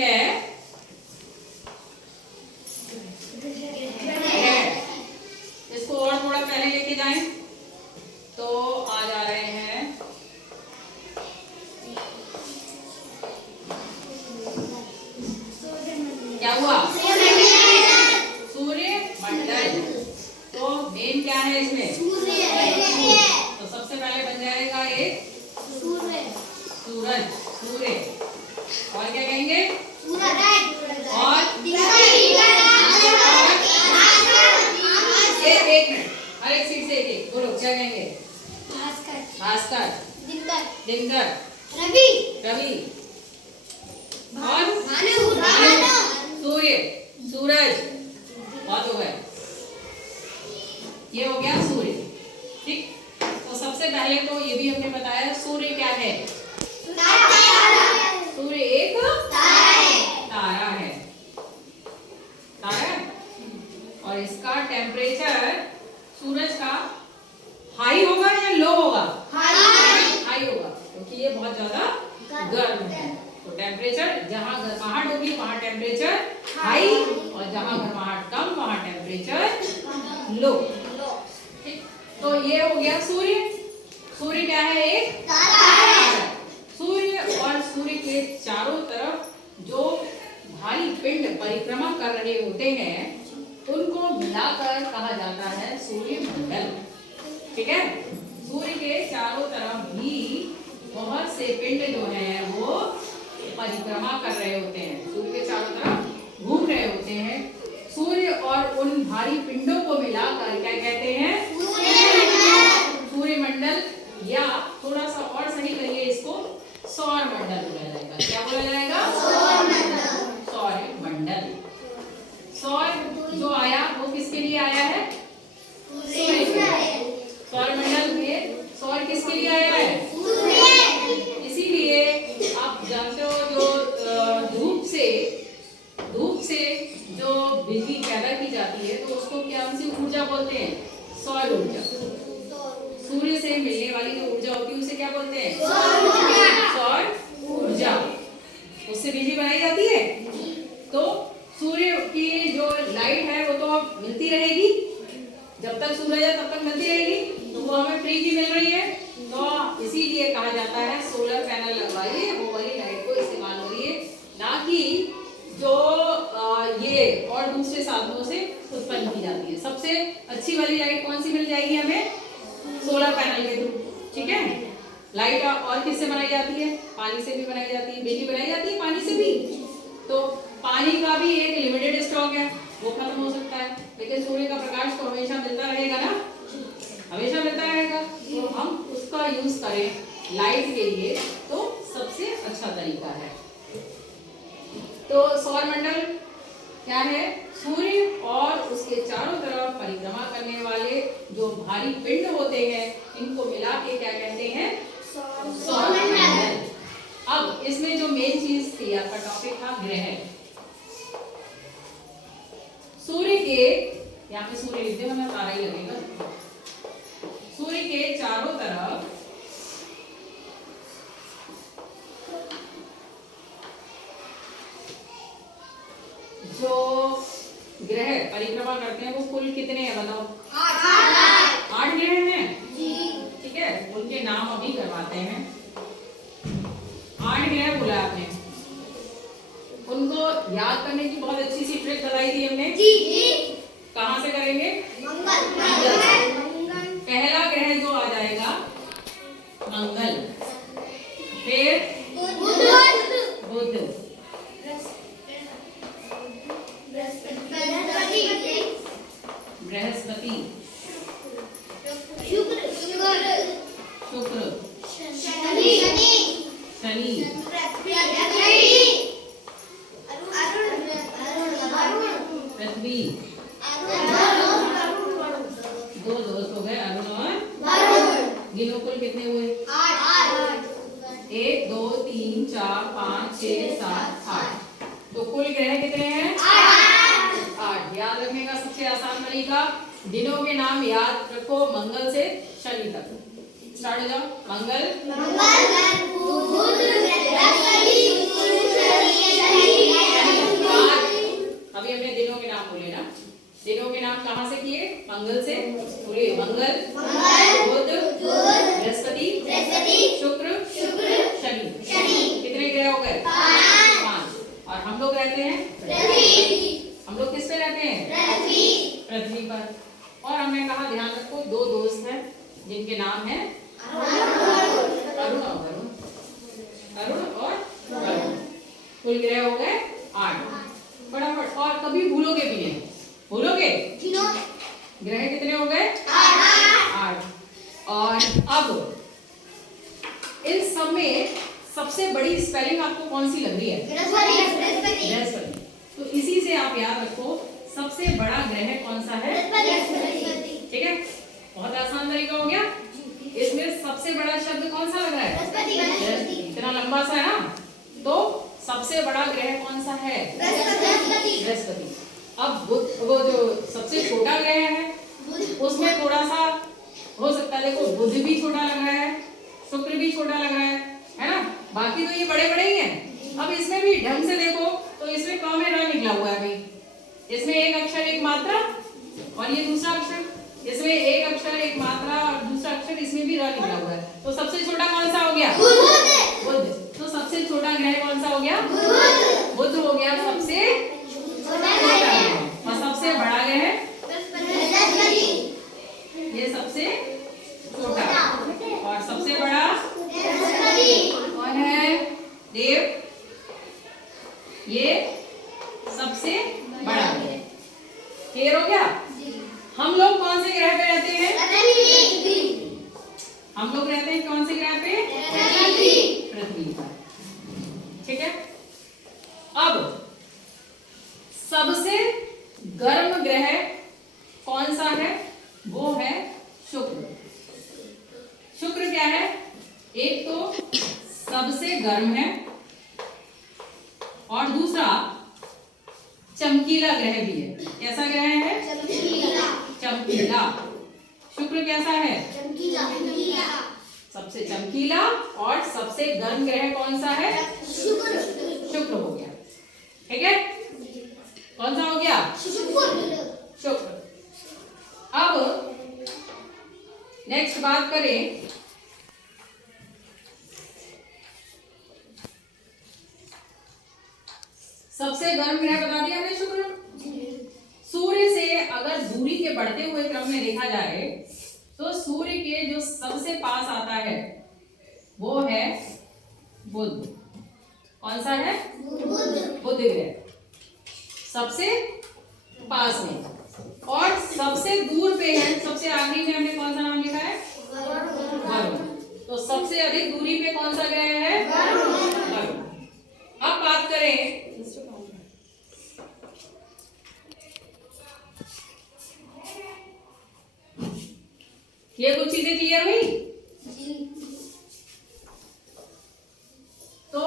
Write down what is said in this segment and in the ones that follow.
है इसको और थोड़ा पहले लेके जाएं तो आ जा रहे हैं क्या हुआ सूर्य मंडल। तो मेन क्या है इसमें तो सबसे पहले बन जाएगा एक सूरज सूर्य और क्या कहेंगे और एक मिनट हर एक सीट से एक बोलो क्या कहेंगे भास्कर दिनकर रवि और सूर्य सूरज। बहुत हो गया ये हो गया सूर्य। ठीक तो सबसे पहले तो ये भी हमने बताया सूर्य क्या है सूर्य एक तारा है और इसका टेम्परेचर सूरज का हाई होगा या लो होगा हाई होगा क्योंकि ये बहुत ज्यादा गर्म है। तो टेम्परेचर जहाँ गर्माहट होगी वहाँ टेम्परेचर हाई और जहाँ गर्माहट कम वहाँ टेम्परेचर लो। ठीक तो ये हो गया सूर्य। सूर्य क्या है एक तारा। सूर्य और सूर्य के चारों तरफ जो भारी पिंड परिक्रमा कर रहे होते हैं उनको मिलाकर कहा जाता है सूर्य मंडल। ठीक है सूर्य के चारों तरफ भी बहुत से पिंड जो हैं वो परिक्रमा कर रहे होते हैं सूर्य के चारों तरफ घूम रहे होते हैं। सूर्य और उन भारी पिंडों को मिलाकर क्या कहते हैं सूर्य मंडल या थोड़ा सा और सही करिए इसको सौर मंडल बोला जाएगा। क्या बोला जाएगा सौर मंडल। सौर जो आया वो किसके लिए आया है सौर मंडल में सौर किसके लिए आया है इसीलिए आप जानते हो जो धूप से जो बिजली पैदा की जाती है तो उसको क्या उनसे ऊर्जा बोलते हैं सौर ऊर्जा। सूर्य से मिलने वाली जो ऊर्जा होती है उसे क्या बोलते हैं सौर ऊर्जा। उससे बिजली बनाई जाती है। तो सूर्य की जो लाइट है वो तो मिलती रहेगी जब तक सूरज है तब तक मिलती रहेगी तो वो हमें फ्री की मिल रही है। तो इसीलिए कहा जाता है सोलर पैनल लगवाइए वो वाली लाइट को इस्तेमाल करिए ना कि जो ये और दूसरे साधनों से उत्पन्न की जाती है। सबसे अच्छी वाली लाइट कौन सी मिल जाएगी हमें सोलर पैनल के थ्रू। ठीक है लाइट और किससे बनाई जाती है पानी से भी बनाई जाती है बिजली बनाई जाती है पानी से भी। तो पानी का भी एक लिमिटेड स्टॉक है वो खत्म हो सकता है लेकिन सूर्य का प्रकाश तो हमेशा मिलता रहेगा ना हमेशा मिलता रहेगा। तो हम उसका यूज करें लाइट के लिए तो सबसे अच्छा तरीका है। तो सौर मंडल क्या है सूर्य और उसके चारों तरफ परिक्रमा करने वाले जो भारी पिंड होते हैं इनको मिला के क्या कहते हैं सौर मंडल। अब इसमें जो मेन चीज थी आपका टॉपिक था ग्रह। सूर्य के यहाँ पे सूर्य लिख दे वरना तारा ही लगेगा। सूर्य के चारों तरफ जो ग्रह परिक्रमा करते हैं वो कुल कितने हैं बताओ 8 ग्रह हैं। ठीक है उनके नाम अभी करवाते हैं। 8 ग्रह बोला आपने उनको याद करने की बहुत अच्छी सी ट्रिक बताई थी हमने। कहाँ से करेंगे पहला ग्रह जो आ जाएगा मंगल फिर बुध बृहस्पति शुक्र शनि पृथ्वी दो दोस्त हो गए अरुण और गिनो कुल कितने हुए 1 2 3 4 5 6 7 8। तो कुल ग्रह कितने हैं 8। याद रखने का सबसे आसान तरीका दिनों के नाम याद रखो मंगल से शनि तक। स्टार्ट हो जाओ मंगल बुध बृहस्पति स्टार्ट कहाँ से किए? मंगल से। बोलिए मंगल, बुध, बृहस्पति, शुक्र, शनि। कितने ग्रह हो गए? 5। और हम लोग रहते हैं, हम लोग किस पे रहते हैं? पृथ्वी पर। और हमने कहा ध्यान रखो, 2 दोस्त हैं जिनके नाम है अरुण और वरुण। अरुण और वरुण। कुल ग्रह हो गए 8। फटाफट, और कभी भूलोगे भी नहीं। भूलोगे? ग्रह कितने हो गए? 8। और अब इन सब में सबसे बड़ी स्पेलिंग आपको कौन सी लग रही है? बृहस्पति। तो इसी से आप याद रखो, सबसे बड़ा ग्रह कौन सा है? ठीक है, बहुत आसान तरीका हो गया। इसमें सबसे बड़ा शब्द कौन सा लग रहा है? इतना लंबा सा है ना, तो सबसे बड़ा ग्रह कौन सा है? बृहस्पति। अब वो जो सबसे छोटा ग्रह है उसमें थोड़ा सा हो सकता है, देखो बुध भी छोटा लग रहा है, शुक्र भी छोटा लग रहा है ना, बाकी तो ये बड़े बड़े ही हैं। अब इसमें भी ढंग से देखो तो इसमें क में र निकला हुआ है भाई। इसमें एक अक्षर एक मात्रा और ये दूसरा अक्षर, इसमें एक अक्षर एक मात्रा और दूसरा अक्षर, इसमें भी र निकला हुआ है। तो सबसे छोटा कौन सा हो गया? बुध। तो सबसे छोटा ग्रह कौन सा हो गया? बुध हो गया सबसे छोटा ग्रह। और सबसे बड़ा ग्रह ये सबसे छोटा, और सबसे बड़ा कौन है? देव। ये सबसे बड़ा है। क्लियर हो गया? हम लोग कौन से ग्रह पे रहते हैं? हम लोग रहते हैं कौन से ग्रह पे? पृथ्वी पर। ठीक है, अब सबसे गर्म ग्रह कौन सा है? वो है शुक्र। शुक्र क्या है? एक तो सबसे गर्म है और दूसरा चमकीला ग्रह भी है। कैसा ग्रह है? चमकीला। शुक्र कैसा है? सबसे चमकीला। और सबसे गर्म ग्रह कौन सा है? शुक्र हो गया। ठीक है, कौन सा हो गया? शुक्र। अब नेक्स्ट बात करें, सबसे गर्म ग्रह बता दिया हमने शुक्र। सूर्य से अगर दूरी के बढ़ते हुए क्रम में देखा जाए तो सूर्य के जो सबसे पास आता है वो है बुध। कौन सा है? बुध ग्रह सबसे पास में। और सबसे दूर पे है, सबसे आखिरी में हमने कौन सा नाम लिखा है? वरुण। तो सबसे अधिक दूरी पे कौन सा ग्रह है? वरुण। अब बात करें, ये कुछ चीजें क्लियर हुई? तो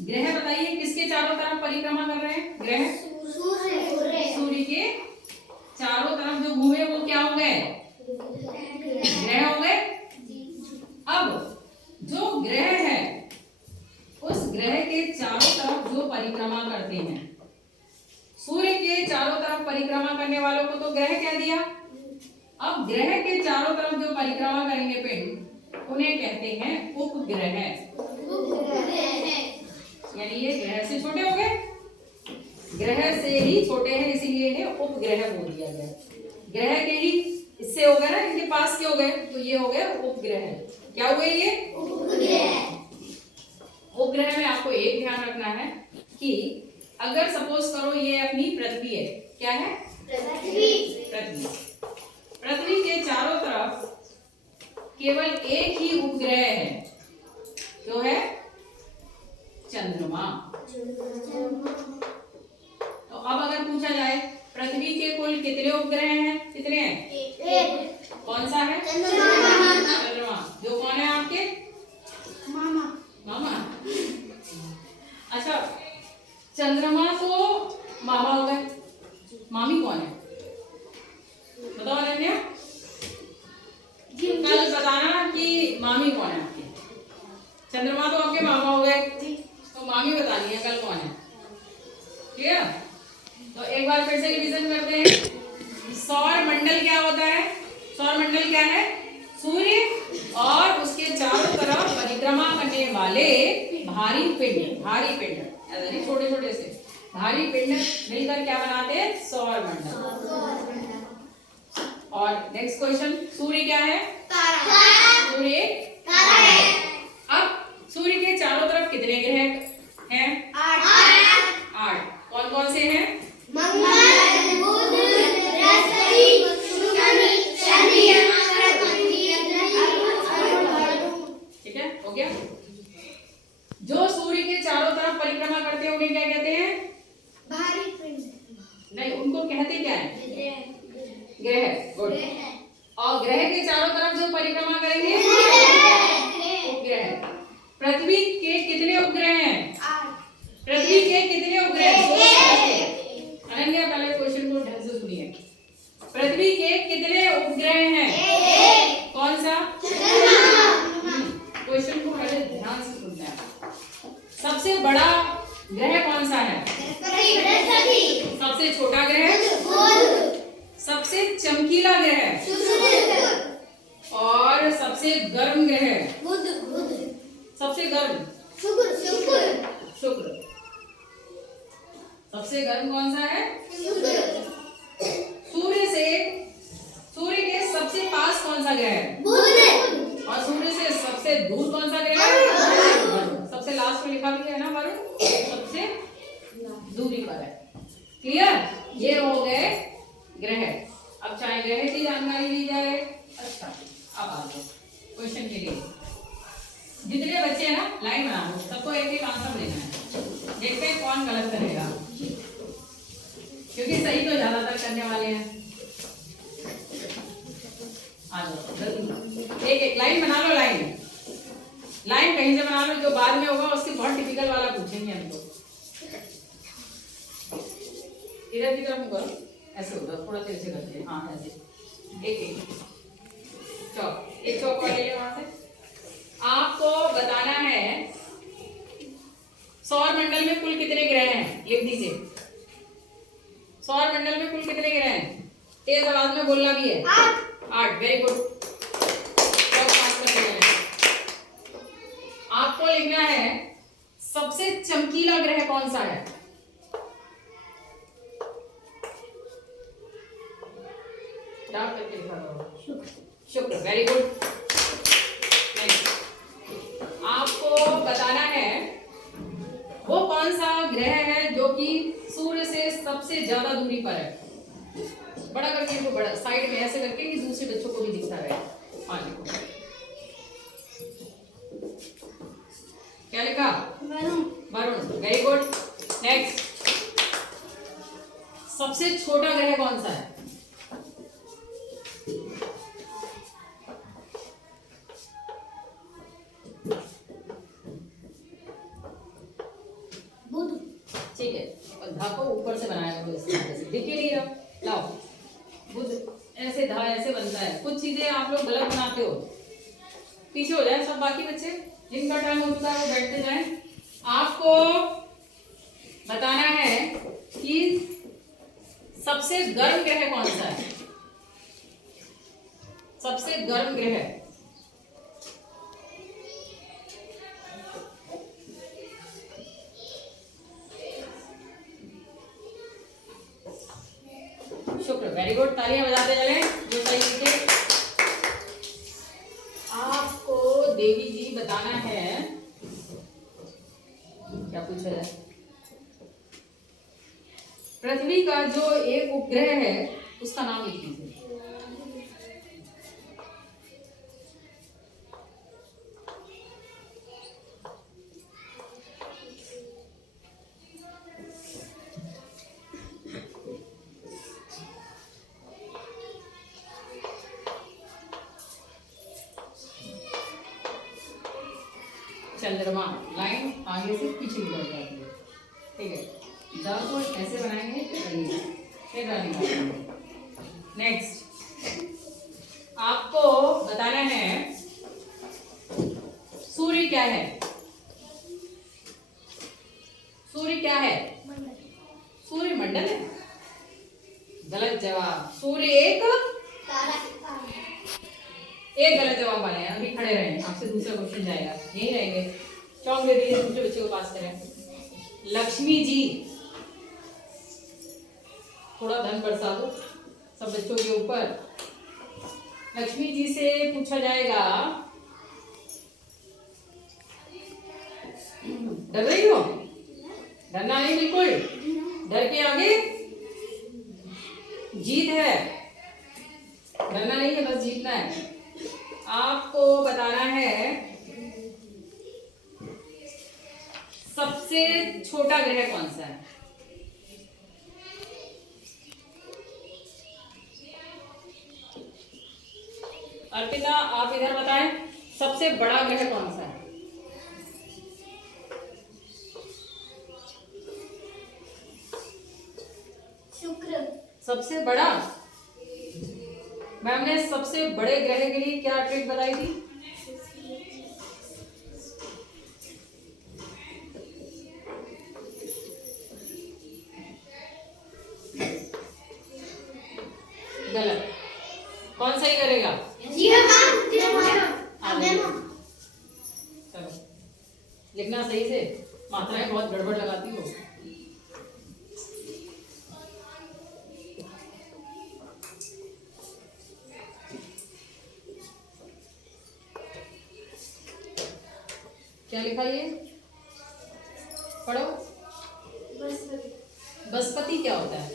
ग्रह बताइए किसके चारों तरफ परिक्रमा कर रहे हैं? ग्रह सूर्य के चारों तरफ जो घूमे वो क्या हो गए? ग्रह हो गए। अब जो ग्रह है उस ग्रह के चारों तरफ जो परिक्रमा करते हैं, सूर्य के चारों तरफ परिक्रमा करने वालों को तो ग्रह कह दिया। अब ग्रह के चारों तरफ जो परिक्रमा करेंगे पिंड, उन्हें कहते हैं उपग्रह। यानी ये ग्रह से छोटे हो गए, ग्रह से ही छोटे हैं, इसीलिए इन्हें उपग्रह बोल दिया गया। ग्रह के ही इससे हो गए ना, इनके पास के हो गए, तो ये हो गए उपग्रह। क्या हुए ये? उपग्रह। उपग्रह में आपको एक ध्यान रखना है कि अगर सपोज करो ये अपनी पृथ्वी है, क्या है? पृथ्वी। पृथ्वी के चारों तरफ केवल एक ही उपग्रह है, जो है चंद्रमा। तो अब अगर पूछा जाए पृथ्वी के कुल कितने उपग्रह हैं? कितने हैं? कौन सा है? चंद्रमा। जो कौन है आपके? मामा। अच्छा, चंद्रमा तो मामा हो गए, मामी कौन है? बताओ अनन्या, कल बताना कि मामी कौन है आपकी। चंद्रमा तो आपके मामा हो गए, तो मामी बतानी है कल कौन है। ठीक है, तो एक बार फिर से रिवीजन करते हैं। सौर मंडल क्या होता है? सौर मंडल क्या है? सूर्य और उसके चारों तरफ परिक्रमा करने वाले भारी पिंड यानी छोटे छोटे से भारी पिंड मिलकर क्या बनाते हैं? सौर मंडल। और नेक्स्ट क्वेश्चन, सूर्य क्या है? सूर्य तारा है। अब सूर्य के चारों तरफ कितने ग्रह हैं? 8। कौन कौन से हैं? मंगल, बुध, बृहस्पति, शुक्र, शनि, ठीक है, हो गया। जो सूर्य के चारों तरफ परिक्रमा करते हैं उन्हें क्या कहते हैं? भारी पिंड। नहीं, उनको कहते क्या है? ग्रह। गुड। और ग्रह के चारों तरफ जो परिक्रमा करेंगे उपग्रह। पृथ्वी के कितने उपग्रह हैं? 8। पृथ्वी के कितने उपग्रह? अनन्या, पहले क्वेश्चन को ढंग से सुनिए। पृथ्वी के कितने उपग्रह हैं? कौन सा? क्वेश्चन को पहले ध्यान से सुनना है। सबसे बड़ा ग्रह कौन सा है? सबसे छोटा ग्रह? सबसे चमकीला ग्रह? और सबसे गर्म ग्रह? सबसे गर्म? शुक्र। सबसे गर्म कौन सा है? सूर्य के सबसे पास कौन सा ग्रह है? और सूर्य से सबसे दूर कौन सा ग्रह है? सबसे लास्ट में लिखा भी है ना वरुण, सबसे दूरी पर है। क्लियर? ये हो गए ग्रह। अब चाहे ग्रह की जानकारी ली जाए। अच्छा, अब आ जाओ क्वेश्चन के लिए। जितने बच्चे हैं ना, लाइन बना लो, सबको एक एक आंसर देना है। देखते हैं कौन गलत करेगा, क्योंकि सही तो ज्यादातर करने वाले हैं। आ जाओ जल्दी, एक एक लाइन बना लो। लाइन कहीं से बना लो, जो बाद में होगा उसके बहुत टिपिकल वाला पूछेंगे हमको। इधर की तरफ करो, ऐसे होगा, थोड़ा तेज से करते हैं। हाँ ऐसे एक चौक और ले लिया वहां से। आपको बताना है सौर मंडल में कुल कितने ग्रह हैं? लिख दीजिए। सौर मंडल में कुल कितने ग्रह हैं? तेज आवाज में बोलना भी है। 8। Very good. आपको लिखना है सबसे चमकीला ग्रह कौन सा है? डार्क करके लिखा करो। शुक्र। Very good. आपको बताना है वो कौन सा ग्रह है जो कि सूर्य से सबसे ज्यादा दूरी पर है। बड़ा करके इसको, बड़ा साइड में ऐसे करके कि दूसरे बच्चों को भी दिखता रहे। क्या लिखा? वरुण। Very good. नेक्स्ट, सबसे छोटा ग्रह कौन सा है? ठीक है, धा को ऊपर से बनाया करो, इस तरह से दिख ही नहीं रहा। लाओ, बुध ऐसे धा ऐसे बनता है। कुछ चीजें आप लोग गलत बनाते हो। पीछे हो जाए सब, बाकी बच्चे जिनका टाइम हो चुका है वो बैठते जाएं। आपको बताना है कि सबसे गर्म ग्रह कौन सा है? सबसे गर्म ग्रह? शुक्र। Very good. तालियां बजाते चले जो सही लिखे। आपको देवी जी बताना है, क्या पूछा जाए? पृथ्वी का जो एक उपग्रह है उसका नाम लिख लीजिए। चंद्रमा। लाइन आगे से पीछे की तरफ जाती है। ठीक है, दा को ऐसे बनाएंगे, फिर रनिंग। नेक्स्ट, आपको बताना है सूर्य क्या है? सूर्य क्या है? सूर्य मंडल है। गलत जवाब। सूर्य एक गलत जवाब वाले हैं। अभी खड़े रहें, आपसे दूसरा क्वेश्चन जाएगा, यही रहेंगे। चौक दे दीजिए, दूसरे बच्चे को पास करें। लक्ष्मी जी, थोड़ा धन बरसा दो सब बच्चों के ऊपर। लक्ष्मी जी से पूछा जाएगा, डर रही हो? डरना नहीं, बिल्कुल। डर के आगे जीत है। डरना नहीं है, बस जीतना है। आपको बताना है सबसे छोटा ग्रह कौन सा है। अर्पिता, आप इधर बताएं, सबसे बड़ा ग्रह कौन सा है? शुक्र। सबसे बड़ा? मैम ने सबसे बड़े ग्रह के लिए क्या ट्रिक बताई थी? गलत। कौन सही करेगा? चलो लिखना सही से, मात्राएं बहुत गड़बड़ लगाती हो। क्या लिखा ये? पढ़ो। बृहस्पति क्या होता है?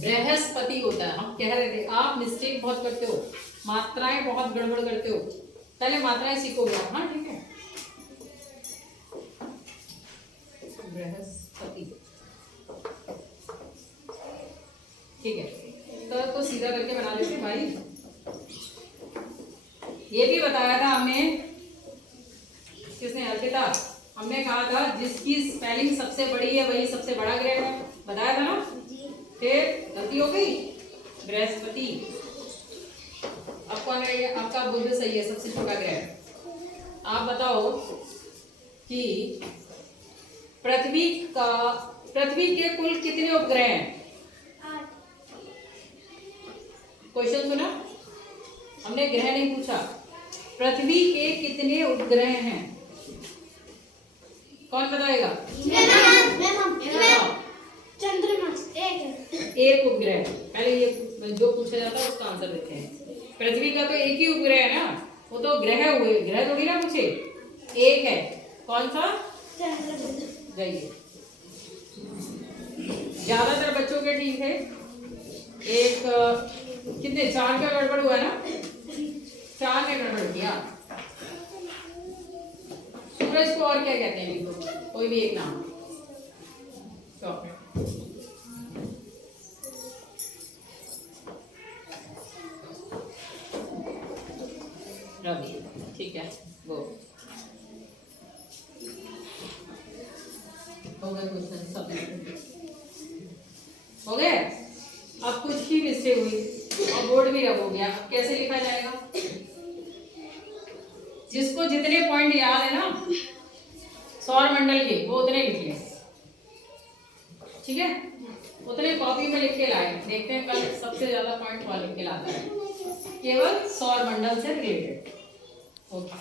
बृहस्पति होता है। हम कह रहे थे आप मिस्टेक बहुत करते हो, मात्राएं बहुत गड़बड़ करते हो। पहले मात्राएं सीखोगे आप, हाँ ठीक है। बृहस्पति, ठीक है। तो सीधा करके बना लेते भाई। ये भी बताया था हमने, किसने? अर्पिता। हमने कहा था जिसकी स्पेलिंग सबसे बड़ी है वही सबसे बड़ा ग्रह है, बताया था ना। फिर गलती हो गई, बृहस्पति। अब कौन रह गया? आपका बुध सही है, सबसे छोटा ग्रह। आप बताओ कि पृथ्वी के कुल कितने उपग्रह हैं? 8। क्वेश्चन सुना? हमने ग्रह नहीं पूछा, पृथ्वी के कितने उपग्रह हैं? कौन बताएगा? चंद्रमा एक उपग्रह। पहले ये जो पूछा जाता है उसका आंसर देते हैं। पृथ्वी का तो एक ही उपग्रह है ना, वो तो ग्रह हुए, ग्रह थोड़ी ना पूछे, एक है। कौन सा? जाइए, ज्यादातर बच्चों के ठीक है। एक कितने? 4 का गड़बड़ हुआ है ना, 4 ने गड़बड़ किया। सूरज को और क्या कहते हैं? लिखो कोई भी एक नाम। रवि, ठीक है। वो हो गए क्वेश्चन सब हो गए। अब कुछ ही मिस्टेक हुई और बोर्ड भी रब हो गया। अब कैसे लिखा जाएगा? जिसको जितने पॉइंट याद है ना सौर मंडल के, वो उतने लिख ले, ठीक है। उतने कॉपी में लिख के लाए। देखते हैं कल सबसे ज्यादा पॉइंट कौन लिख के लाता है, केवल सौर मंडल से रिलेटेड। ओके।